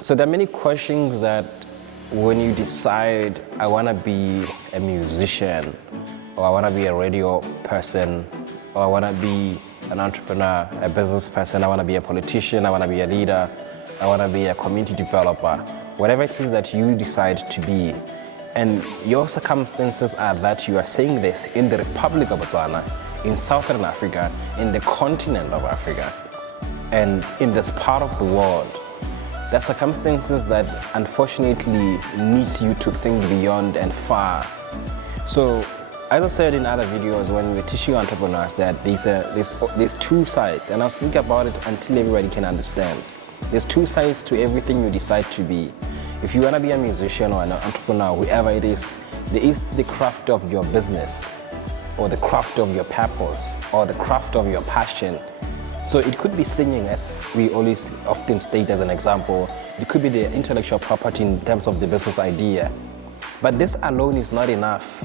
So there are many questions that when you decide, I want to be a musician, or I want to be a radio person, or I want to be an entrepreneur, a business person, I want to be a politician, I want to be a leader, I want to be a community developer, whatever it is that you decide to be, and your circumstances are that you are saying this in the Republic of Botswana, in Southern Africa, in the continent of Africa, and in this part of the world. There are circumstances that unfortunately needs you to think beyond and far. So, as I said in other videos, when we're teaching entrepreneurs that there's two sides, and I'll speak about it until everybody can understand. There's two sides to everything you decide to be. If you want to be a musician or an entrepreneur, whoever it is, there is the craft of your business, or the craft of your purpose, or the craft of your passion. So it could be singing, as we always often state as an example. It could be the intellectual property in terms of the business idea. But this alone is not enough,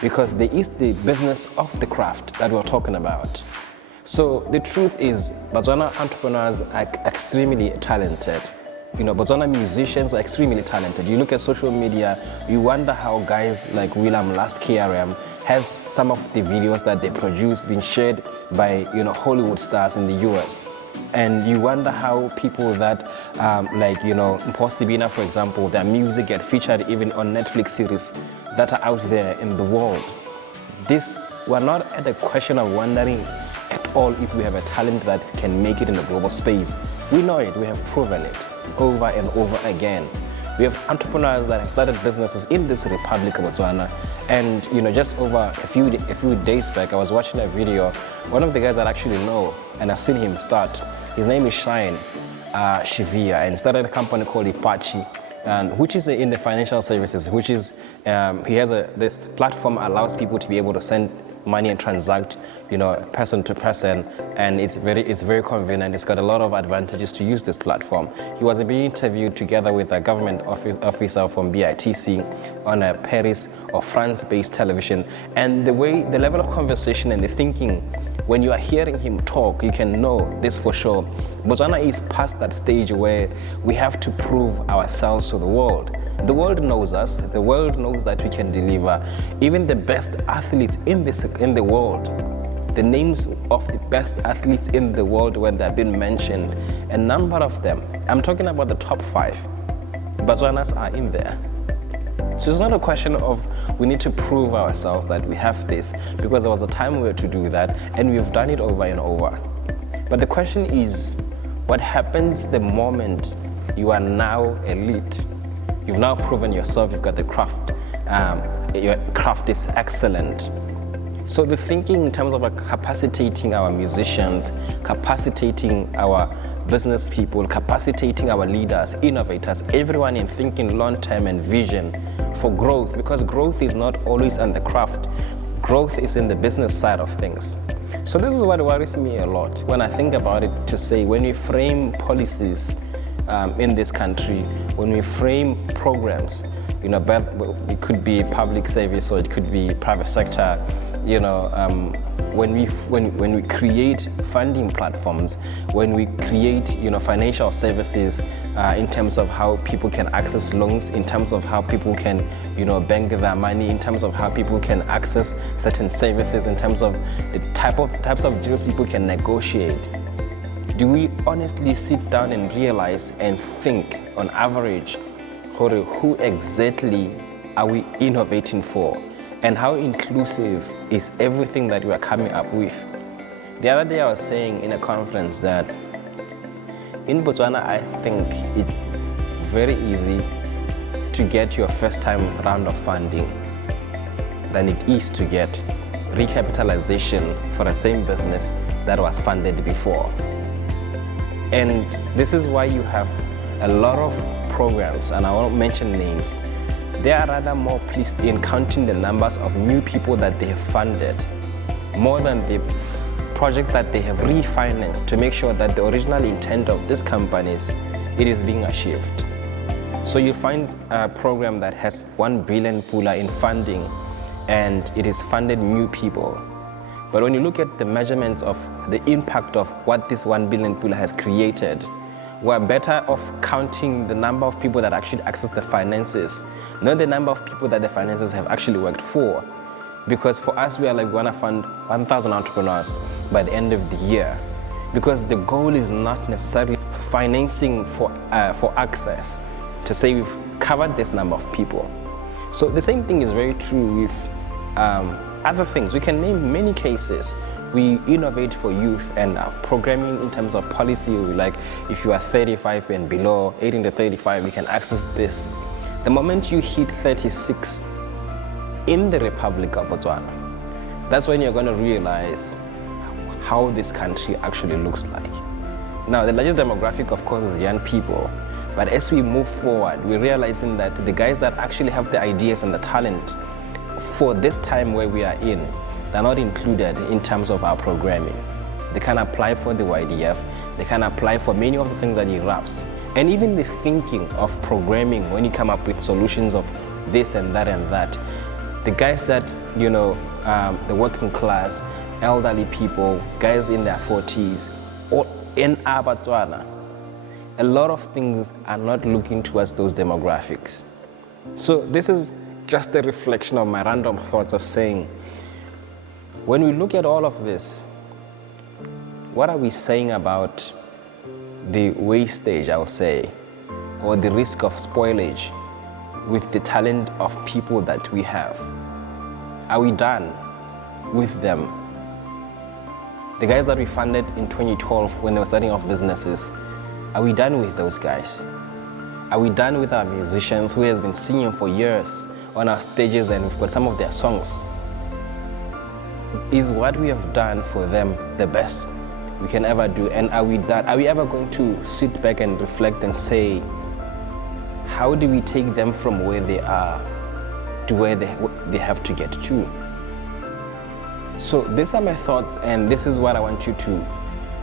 because there is the business of the craft that we're talking about. So the truth is, Botswana entrepreneurs are extremely talented. Botswana musicians are extremely talented. You look at social media, you wonder how guys like William Last KRM has some of the videos that they produce been shared by Hollywood stars in the US. And you wonder how people that like Mposibina, for example, their music get featured even on Netflix series that are out there in the world. We're not at the question of wondering at all if we have a talent that can make it in the global space. We know it, we have proven it over and over again. We have entrepreneurs that have started businesses in this Republic of Botswana, and just over a few days back, I was watching a video. One of the guys that I actually know, and I've seen him start, his name is Shine Shivia, and started a company called Epidose, which is in the financial services, which is he has this platform allows people to be able to send money and transact, person to person, and it's very convenient. It's got a lot of advantages to use this platform. He was being interviewed together with a government officer from BITC on a Paris or France-based television, and the level of conversation and the thinking, when you are hearing him talk, you can know this for sure. Botswana is past that stage where we have to prove ourselves to the world. The world knows us. The world knows that we can deliver. Even the best athletes in the world, the names of the best athletes in the world, when they've been mentioned, a number of them, I'm talking about the top 5, Botswanas are in there. So it's not a question of we need to prove ourselves that we have this, because there was a time we were to do that, and we've done it over and over. But the question is, what happens the moment you are now elite? You've now proven yourself, you've got the craft, your craft is excellent. So the thinking in terms of capacitating our musicians, capacitating our business people, capacitating our leaders, innovators, everyone in thinking long-term and vision for growth, because growth is not always on the craft, growth is in the business side of things. So this is what worries me a lot when I think about it, to say when we frame policies in this country, when we frame programs, it could be public service or it could be private sector, when we create funding platforms, when we create financial services in terms of how people can access loans, in terms of how people can bank their money, in terms of how people can access certain services, in terms of the types of deals people can negotiate. Do we honestly sit down and realize and think on average, who exactly are we innovating for? And how inclusive is everything that we are coming up with? The other day I was saying in a conference that in Botswana, I think it's very easy to get your first time round of funding than it is to get recapitalization for the same business that was funded before. And this is why you have a lot of programs, and I won't mention names. They are rather more pleased in counting the numbers of new people that they have funded, more than the projects that they have refinanced to make sure that the original intent of these companies, it is being achieved. So you find a program that has 1 billion pula in funding, and it is funded new people. But when you look at the measurement of the impact of what this 1 billion pula has created, we're better off counting the number of people that actually access the finances, not the number of people that the finances have actually worked for. Because for us, we are like, we want to fund 1,000 entrepreneurs by the end of the year. Because the goal is not necessarily financing for access, to say we've covered this number of people. So the same thing is very true with other things. We can name many cases. We innovate for youth and programming in terms of policy. Like if you are 35 and below, 18 to 35, you can access this. The moment you hit 36 in the Republic of Botswana, that's when you're going to realize how this country actually looks like. Now, the largest demographic, of course, is young people. But as we move forward, we're realizing that the guys that actually have the ideas and the talent for this time where we are in, they're not included in terms of our programming. They can apply for the YDF, they can apply for many of the things that he raps. And even the thinking of programming, when you come up with solutions of this and that and that, the guys that, the working class, elderly people, guys in their 40s, or in Botswana, a lot of things are not looking towards those demographics. So this is just a reflection of my random thoughts of saying, when we look at all of this, what are we saying about the wastage, I'll say, or the risk of spoilage with the talent of people that we have? Are we done with them? The guys that we funded in 2012 when they were starting off businesses, are we done with those guys? Are we done with our musicians who has been singing for years on our stages and we've got some of their songs? Is what we have done for them the best we can ever do? And are we done? Are we ever going to sit back and reflect and say, how do we take them from where they are to where they have to get to? So these are my thoughts, and this is what I want you to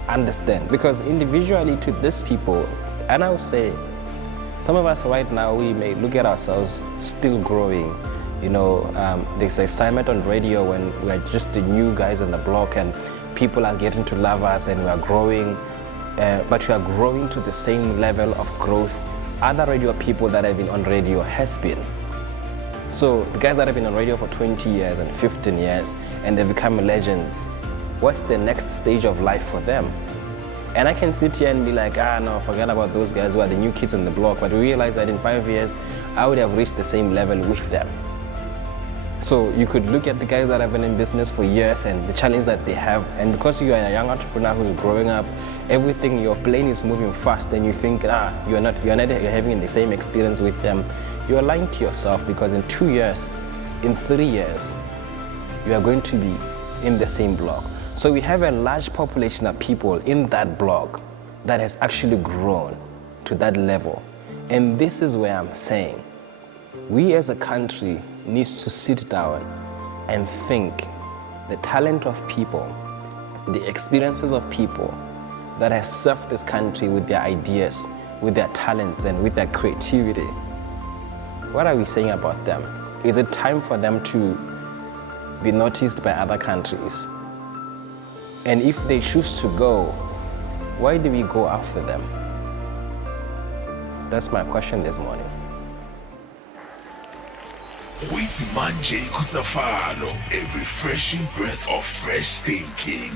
understand. Because individually to these people, and I would say, some of us right now, we may look at ourselves still growing. There's assignment on radio when we are just the new guys on the block and people are getting to love us and we are growing, but we are growing to the same level of growth other radio people that have been on radio has been. So the guys that have been on radio for 20 years and 15 years and they become legends, what's the next stage of life for them? And I can sit here and be like, no, forget about those guys who are the new kids on the block, but we realize that in 5 years, I would have reached the same level with them. So you could look at the guys that have been in business for years and the challenge that they have, and because you are a young entrepreneur who's growing up, everything, your plane is moving fast, and you think, you're not having the same experience with them. You're lying to yourself, because in 2 years, in 3 years, you are going to be in the same block. So we have a large population of people in that block that has actually grown to that level. And this is where I'm saying, we as a country needs to sit down and think the talent of people, the experiences of people that has served this country with their ideas, with their talents, and with their creativity. What are we saying about them? Is it time for them to be noticed by other countries? And if they choose to go, why do we go after them? That's my question this morning. Goitsemang J, Khutsafalo, a refreshing breath of fresh thinking.